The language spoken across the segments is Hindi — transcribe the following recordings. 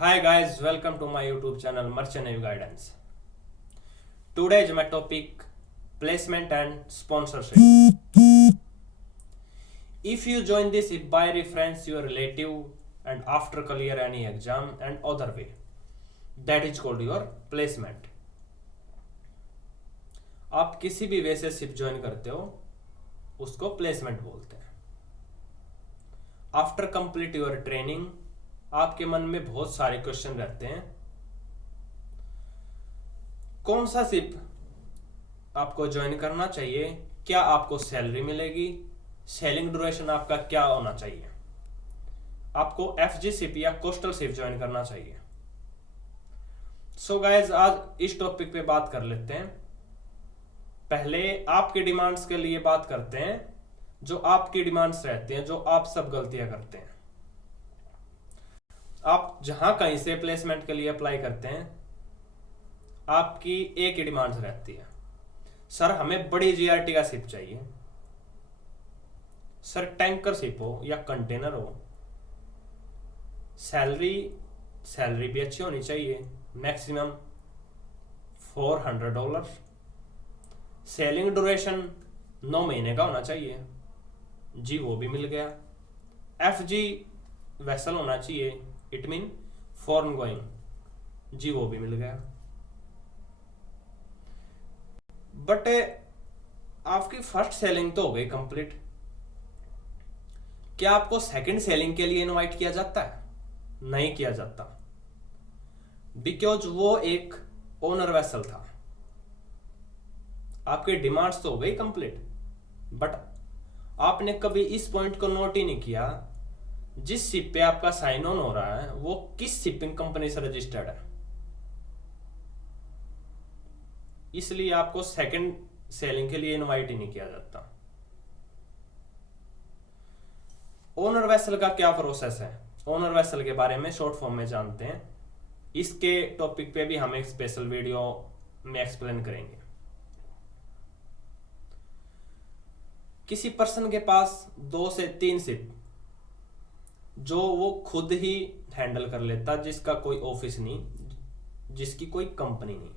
Hi guys, welcome to my YouTube channel Merchant Navy Guidance. Today is my topic placement and sponsorship. If you join this by reference your relative and after clear any exam and other way, that is called your placement. आप किसी भी वे से शिप ज्वाइन करते हो उसको प्लेसमेंट बोलते हैं. आफ्टर कंप्लीट योर ट्रेनिंग आपके मन में बहुत सारे क्वेश्चन रहते हैं. कौन सा शिप आपको ज्वाइन करना चाहिए, क्या आपको सैलरी मिलेगी, सेलिंग ड्यूरेशन आपका क्या होना चाहिए, आपको एफजी शिप या कोस्टल शिप ज्वाइन करना चाहिए. सो गाइज आज इस टॉपिक पे बात कर लेते हैं. पहले आपके डिमांड्स के लिए बात करते हैं. जो आपकी डिमांड्स रहते हैं, जो आप सब गलतियां करते हैं. आप जहां कहीं से प्लेसमेंट के लिए अप्लाई करते हैं आपकी एक ही डिमांड्स रहती है, सर हमें बड़ी जीआरटी का शिप चाहिए, सर टैंकर शिप हो या कंटेनर हो, सैलरी भी अच्छी होनी चाहिए, मैक्सिमम $400, सेलिंग ड्यूरेशन 9 महीने का होना चाहिए, जी वो भी मिल गया. एफजी वेसल होना चाहिए, इट मीन फॉरेन गोइंग, जी वो भी मिल गया. बट आपकी फर्स्ट सेलिंग तो हो गई कंप्लीट. क्या आपको सेकंड सेलिंग के लिए इनवाइट किया जाता है? नहीं किया जाता, बिकॉज वो एक ओनर वेसल था. आपके डिमांड्स तो हो गई कंप्लीट, बट आपने कभी इस पॉइंट को नोट ही नहीं किया जिस शिप पे आपका साइन ऑन हो रहा है वो किस शिपिंग कंपनी से रजिस्टर्ड है. इसलिए आपको सेकंड सेलिंग के लिए इनवाइट ही नहीं किया जाता. ओनर वेसल का क्या प्रोसेस है, ओनर वेसल के बारे में शॉर्ट फॉर्म में जानते हैं. इसके टॉपिक पे भी हम एक स्पेशल वीडियो में एक्सप्लेन करेंगे. किसी पर्सन के पास 2 से 3 शिप जो वो खुद ही हैंडल कर लेता, जिसका कोई ऑफिस नहीं, जिसकी कोई कंपनी नहीं,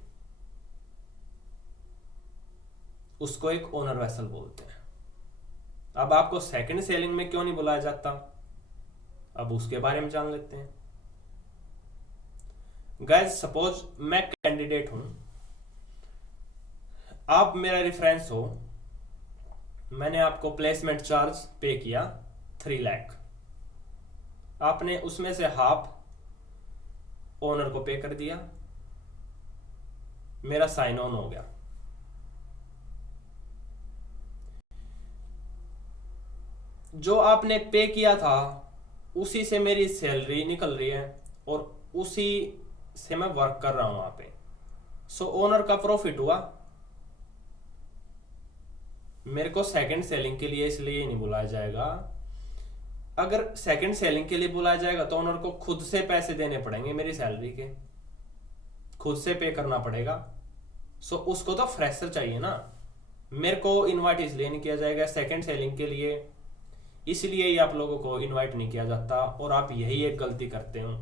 उसको एक ओनर वेसल बोलते हैं. अब आपको सेकंड सेलिंग में क्यों नहीं बुलाया जाता, अब उसके बारे में जान लेते हैं. गाइज सपोज मैं कैंडिडेट हूं, आप मेरा रेफरेंस हो, मैंने आपको प्लेसमेंट चार्ज पे किया 3 लाख, आपने उसमें से हाफ ओनर को पे कर दिया, मेरा साइन ऑन हो गया. जो आपने पे किया था उसी से मेरी सैलरी निकल रही है और उसी से मैं वर्क कर रहा हूं वहां पे. सो ओनर का प्रॉफिट हुआ. मेरे को सेकंड सेलिंग के लिए इसलिए नहीं बुलाया जाएगा. अगर सेकंड सेलिंग के लिए बुलाया जाएगा तो ओनर को खुद से पैसे देने पड़ेंगे, मेरी सैलरी के खुद से पे करना पड़ेगा. सो उसको तो फ्रेशर चाहिए ना. मेरे को इनवाइट इसलिए नहीं किया जाएगा सेकंड सेलिंग के लिए, इसलिए ही आप लोगों को इनवाइट नहीं किया जाता और आप यही एक गलती करते हो.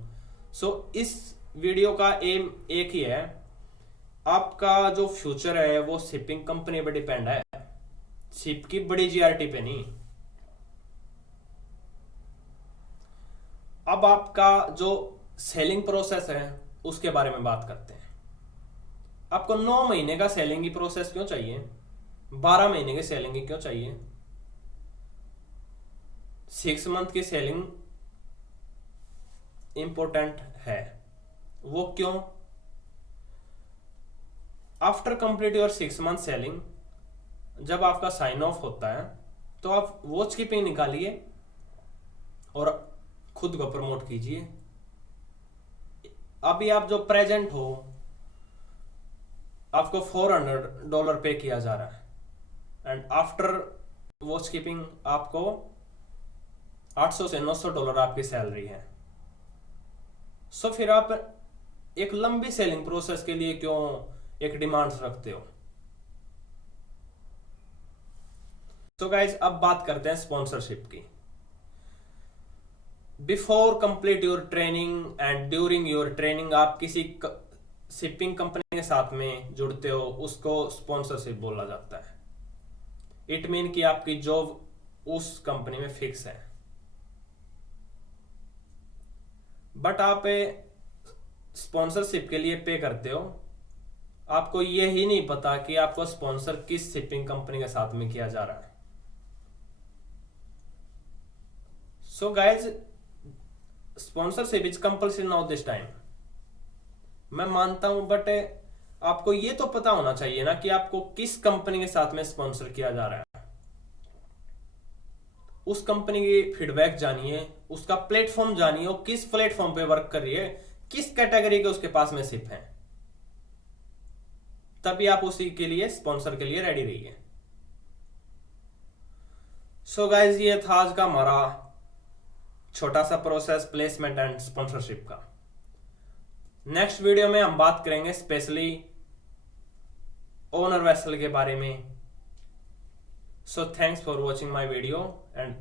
सो इस वीडियो का एम एक ही है, आपका जो फ्यूचर है वो शिपिंग कंपनी पर डिपेंड है, शिप की बड़ी जीआरटी पे नहीं. अब आपका जो सेलिंग प्रोसेस है उसके बारे में बात करते हैं. आपको 9 महीने का सेलिंग की प्रोसेस क्यों चाहिए, 12 महीने की सेलिंग की क्यों चाहिए, 6 मंथ की सेलिंग इंपॉर्टेंट है, वो क्यों? After complete your 6 month selling, जब आपका साइन ऑफ होता है तो आप वॉच कीपिंग निकालिए और खुद को प्रमोट कीजिए. अभी आप जो प्रेजेंट हो आपको $400 पे किया जा रहा है एंड आफ्टर वॉच कीपिंग आपको $800 से $900 आपकी सैलरी है. सो फिर आप एक लंबी सेलिंग प्रोसेस के लिए क्यों एक डिमांड्स रखते हो. तो गाइज अब बात करते हैं स्पॉन्सरशिप की. Before complete your training and during your training आप किसी शिपिंग कंपनी के साथ में जुड़ते हो, उसको स्पॉन्सरशिप बोला जाता है। इट मीन कि आपकी जॉब उस कंपनी में फिक्स है, बट आप स्पॉन्सरशिप के लिए पे करते हो, आपको ये ही नहीं पता कि आपको स्पॉन्सर किस शिपिंग कंपनी के साथ में किया जा रहा है। So guys, sponsorship is compulsory now this time, मैं मानता हूं, बट आपको ये तो पता होना चाहिए ना कि आपको किस कंपनी के साथ में स्पॉन्सर किया जा रहा है। उस कंपनी की फीडबैक जानिए, उसका प्लेटफॉर्म जानिए, वो किस प्लेटफॉर्म पे वर्क कर रही है, किस कैटेगरी के उसके पास में शिप है, तभी आप उसी के लिए स्पॉन्सर के लिए रेडी रहिए। सो गाइज, ये था आज का हमारा छोटा सा प्रोसेस प्लेसमेंट एंड स्पॉन्सरशिप का। नेक्स्ट वीडियो में हम बात करेंगे स्पेशली ओनर वेसल के बारे में। So thanks for watching my video and